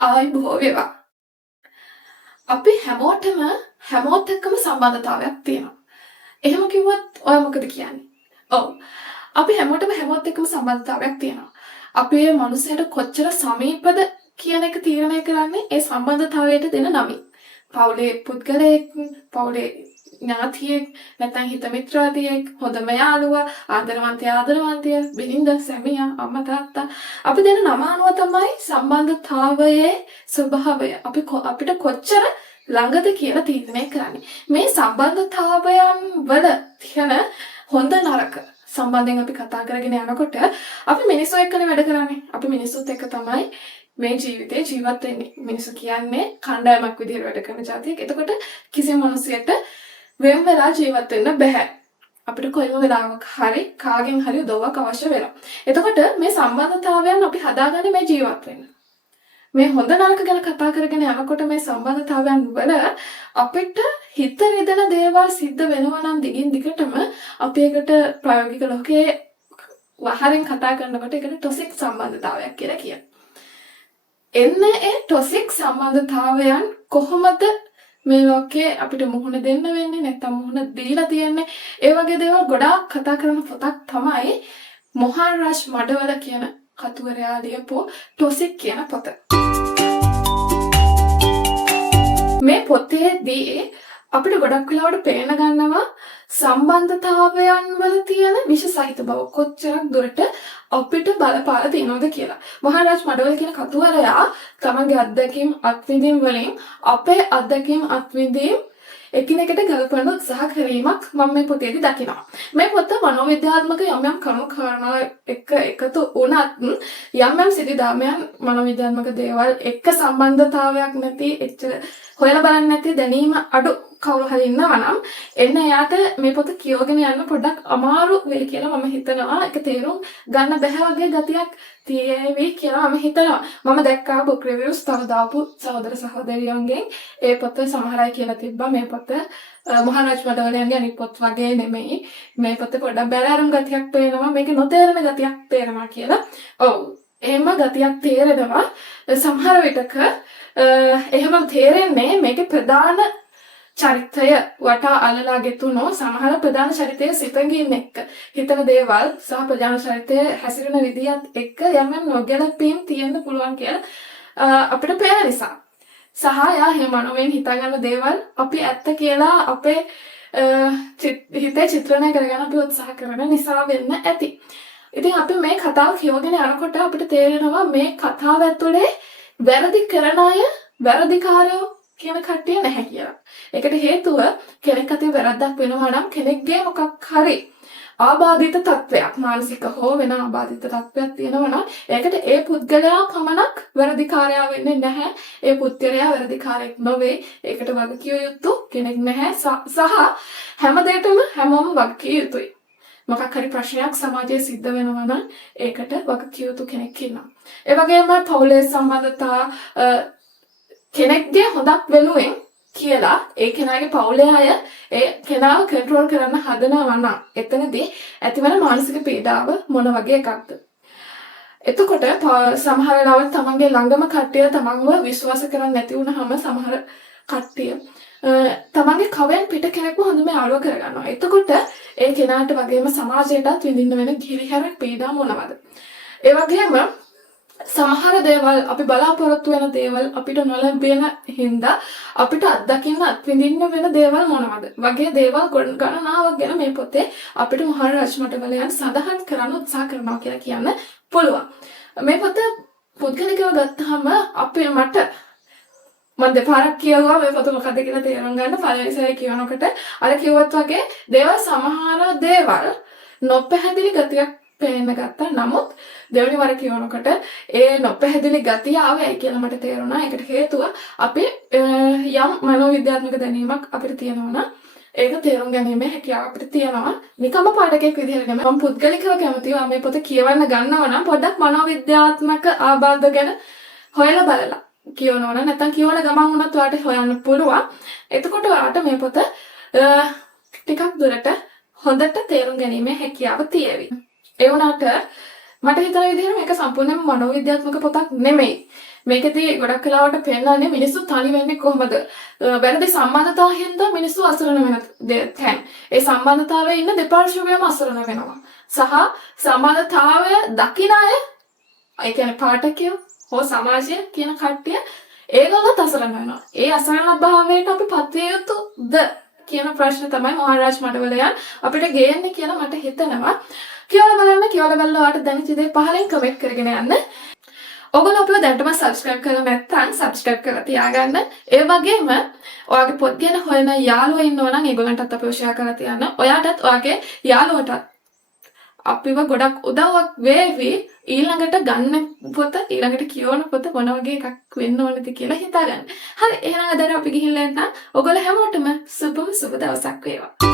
ආයි බොහෝ වේවා. අපි හැමෝත් එක්කම සම්බන්ධතාවයක් තියෙනවා. එහෙම කිව්වොත් ඔය මොකද කියන්නේ? ඔව්. අපි හැමෝත් එක්කම සම්බන්ධතාවයක් තියෙනවා. අපේ මනුස්සයට කොච්චර සමීපද කියන එක තීරණය කරන්නේ ඒ සම්බන්ධතාවයට දෙන නමින්. පවුලේ පුද්ගලයෙක්, පවුලේ ඥාතියෙක්, නැත්නම් හිත මිත්‍රාදියෙක්, හොඳම යාළුවා, ආදරවන්තය, බිරිඳ, සැමියා, අම්මා තාත්තා අපි දෙන නම අනුව තමයි සම්බන්ධතාවයේ ස්වභාවය අපිට කොච්චර ළඟද කියලා තීරණය කරන්නේ. මේ සම්බන්ධතාවයන් වල තියෙන හොඳ නරක සම්බන්ධයෙන් අපි කතා කරගෙන යනකොට අපි මිනිස්සු එක්කනේ වැඩ කරන්නේ. අපි මිනිස්සුත් එක්ක තමයි මේ ජීවිතේ ජීවත් වෙන්නේ. මිනිස්සු කියන්නේ කණ්ඩායමක් විදිහට වැඩ කරන જાතියක්. එතකොට කිසිම මිනිසෙකුට වෙන වෙලා ජීවත් වෙන්න බෑ. අපිට කොයිම වෙලාවක හරි කාගෙන් හරි උදව්වක් අවශ්‍ය වෙනවා. එතකොට මේ සම්බන්ධතාවයන් අපි හදාගන්නේ මේ ජීවත් වෙන්න. මේ හොඳ නරක ගැන කතා කරගෙන යනකොට මේ සම්බන්ධතාවයන් වල අපිට හිත රිදෙන දේවල් සිද්ධ වෙනවා නම් දිගින් දිගටම අපි ඒකට ප්‍රායෝගික ලෝකයේ වහරෙන් කතා කරනකොට ඒකට ටොක්සික් සම්බන්ධතාවයක් කියලා කියනවා. එන්නේ ඒ ටොක්සික් සම්බන්ධතාවයන් කොහොමද මේ ලෝකේ අපිට මුහුණ දෙන්න වෙන්නේ නැත්නම් මුහුණ දීලා තියන්නේ? ඒ වගේ දේවල් ගොඩාක් කතා කරන පොතක් තමයි මොහන්රාජ් මඩවල කියන කතුවරයා ලියපු ටොක්සික් කියන පොත. මේ පොතේදී අපිට ගොඩක් වෙලාවට පේන ගන්නවා සම්බන්ධතාවයන් වල තියෙන විෂ සහිත බව කොච්චරක් දුරට අපිට බලපාලා තියෙනවද කියලා. මොහන්රාජ් මඩවල කියන කතුවරයා තමන්ගේ අත්දැකීම් අත්විඳීම් වලින් අපේ අත්දැකීම් අත්විඳීම් එකිනෙකට ගලපන උත්සාහ කිරීමක් මම මේ පොතේදී දකිනවා. මේ පොත මනෝවිද්‍යාත්මක යම් කරුණු කාරණා එක්ක එකතු වුණත් යම් සිද්ධාමයන් මනෝවිද්‍යාත්මක දේවල් එක්ක සම්බන්ධතාවයක් නැති එච්චර හොයලා බලන්නේ නැති දැනීම අඩු කවුරු හරි ඉන්නවා නම් එන්න එයාට මේ පොත කියවගෙන යන්න පොඩ්ඩක් අමාරු වෙයි කියලා මම හිතනවා. ඒක තේරුම් ගන්න බැහැ වගේ ගතියක් තියෙවි කියලා මම හිතනවා. මම දැක්කා බුක් රිවිව්ස් තව දාපු සහෝදර සහෝදරියන්ගෙන් ඒ පොත සමහර අය කියලා තිබ්බා මේ පොත මොහන්රාජ් මඩවලයන්ගේ අනිත් පොත් වගේ නෙමෙයි. මේ පොත පොඩ්ඩක් බැලෑරුම් ගතියක් පේනවා. මේකේ නොතේරෙන ගතියක් තේරෙනවා කියලා. ඔව්. එහෙම ගතියක් තේරෙනවා. සමහර විටක එහෙම තේරෙන්නේ මේකේ ප්‍රධාන චරිතය වටා අල්ලලා ගෙතුණු සමහර ප්‍රධාන චරිතයේ සිතඟින් එක්ක හිතන දේවල් සහ ප්‍රධාන චරිතයේ හැසිරෙන විදියත් එක්ක යම් නොගැලපීම් තියෙන්න පුළුවන් කියලා අපිට පේන නිසා. සහ යා හිමනෝවෙන් හිතාගන්න දේවල් අපි ඇත්ත කියලා අපේ හිතේ චිත්‍රණය කරගන්න අපි උත්සාහ කරන නිසා වෙන්න ඇති. ඉතින් අපි මේ කතාව කියවගෙන යනකොට අපිට තේරෙනවා මේ කතාව ඇතුලේ වැරදි කරන අය වැරදිකාරයෝ කියන කට්ටිය නැහැ කියලා. ඒකට හේතුව කෙනෙක් අතේ වැරද්දක් වෙනවා නම් කෙනෙක්ගේ මොකක් හරි ආබාධිත තත්වයක් මානසික හෝ වෙන ආබාධිත තත්වයක් තියෙනවා නම් ඒකට ඒ පුද්ගලයා පමණක් වැරදිකාරයා වෙන්නේ නැහැ. ඒ පුද්ගලයා වැරදිකාරයෙක් නොවේ. ඒකට වගකිය යුතු කෙනෙක් නැහැ. සහ හැම දෙයකම හැමෝම වගකිය යුතුයි. මොකක් හරි ප්‍රශ්නයක් සමාජයේ සිද්ධ වෙනවා නම් ඒකට වගකිය යුතු කෙනෙක් ඉන්නවා. ඒ වගේම පෞලේ සම්බන්ධතා කෙනෙක්ගේ හොඳක් වෙනුවෙන් කියලා ඒ කෙනාගේ පවුලේ අය ඒ කෙනාව කන්ට්‍රෝල් කරන්න හදනවා නම් එතනදී ඇතිවන මානසික පීඩාව මොන වගේ එකක්ද? එතකොට සමහර වෙලාවට තමන්ගේ ළඟම කට්ටිය තමන්ව විශ්වාස කරන්නේ නැති වුනහම සමහර කට්ටිය තමන්ගේ කවෙන් පිට කෙනෙක්ව හොඳම යාළුවා කරගන්නවා. එතකොට ඒ කෙනාට වගේම සමාජයටත් විඳින්න වෙන ගිරිහැර පීඩා මොනවද? ඒ වගේම සමහර දේවල් අපි බලාපොරොත්තු වෙන දේවල් අපිට නොලැබෙන හින්දා අපිට අත්දකින්න අත්විඳින්න වෙන දේවල් මොනවද වගේ දේවල් ගණනාවක් ගැන මේ පොතේ අපිට මොහන්රාජ් මඩවලයන් සඳහන් කරන්න උත්සාහ කරනවා කියලා කියන්න පුළුවන්. මේ පොත පුද්ගලිකව ගත්තාම අපේ මම දෙපාරක් කියවුවා මේ පොත මොකද්ද කියලා තේරුම් ගන්න. පළවෙනි සැරේ කියවනකොට අර කිව්වත් වගේ සමහර දේවල් නොපැහැදිලි ගතියක් පේන්න ගත්තා. නමුත් දෙවෙනි වර කියවනකොට ඒ නොපැහැදිලි ගතිය ආවේ කියලා මට තේරුණා. ඒකට හේතුව අපි යම් මනෝවිද්‍යාත්මක දැනීමක් අපිට තියෙනවා නම් ඒක තේරුම් ගැනීමේ හැකියාව අපිට තියෙනවා. නිකම්ම පාඩකයක් විදිහට නෙමෙයි. මම පුද්ගලිකව කැමතිව මේ පොත කියවන්න ගන්නවා නම් පොඩ්ඩක් මනෝවිද්‍යාත්මක ආබාධ ගැන හොයලා බලලා කියවනවා නම් නැත්නම් කියවන ගමන් වුණත් ඔයාලට හොයන්න පුළුවන්. එතකොට ඔයාලට මේ පොත ටිකක් දුරට හොඳට තේරුම් ගැනීමේ හැකියාව තියෙවි. ඒ වුණාට මට හිතන විදිහට මේක සම්පූර්ණයෙන්ම මනෝවිද්‍යාත්මක පොතක් නෙමෙයි. මේකදී ගොඩක් වෙලාවට පෙන්නන්නේ මිනිස්සු තනි වෙන්නේ කොහොමද? වැරදි සම්බන්ධතා හින්දා මිනිස්සු අසරණ වෙන තැන්. ඒ සම්බන්ධතාවයේ ඉන්න දෙපාර්ශ්වයම අසරණ වෙනවා. සහ සම්බන්ධතාවය දකින අය, ඒ කියන්නේ පාඨකයෝ හෝ සමාජය කියන කට්ටිය ඒගොල්ලෝ අසරණ වෙනවා. ඒ අසරණ භාවයට අපි පත් විය යුතුද කියන ප්‍රශ්න තමයි මහරජ මඩවලයන් අපිට ගේන්නේ කියලා මට හිතෙනවා. කියලා බලන්න ඔයාලට දැනෙච්ච දේ පහලින් කමෙන්ට් කරගෙන යන්න. ඔයගොල්ලෝ අපිව දැනටම සබ්ස්ක්‍රයිබ් කරලා නැත්නම් සබ්ස්ක්‍රයිබ් කරලා තියාගන්න. ඒ වගේම ඔයාගේ පොත් ගැන හොයන යාළුවෝ ඉන්නවා නම් ඒගොල්ලන්ටත් අපිව ෂෙයා කරලා තියන්න. ඔයාටත් ඔයාගේ යාළුවටත් අපිව ගොඩක් උදව්වක් වේවි ඊළඟට ගන්න පොත, ඊළඟට කියවන පොත මොන වගේ එකක් වෙන්න ඕනද කියලා හිතාගන්න. හරි එහෙනම් අද අපි ගිහිල්ලා එන්න. ඔයගොල්ලෝ හැමෝටම සුබ දවසක් වේවා.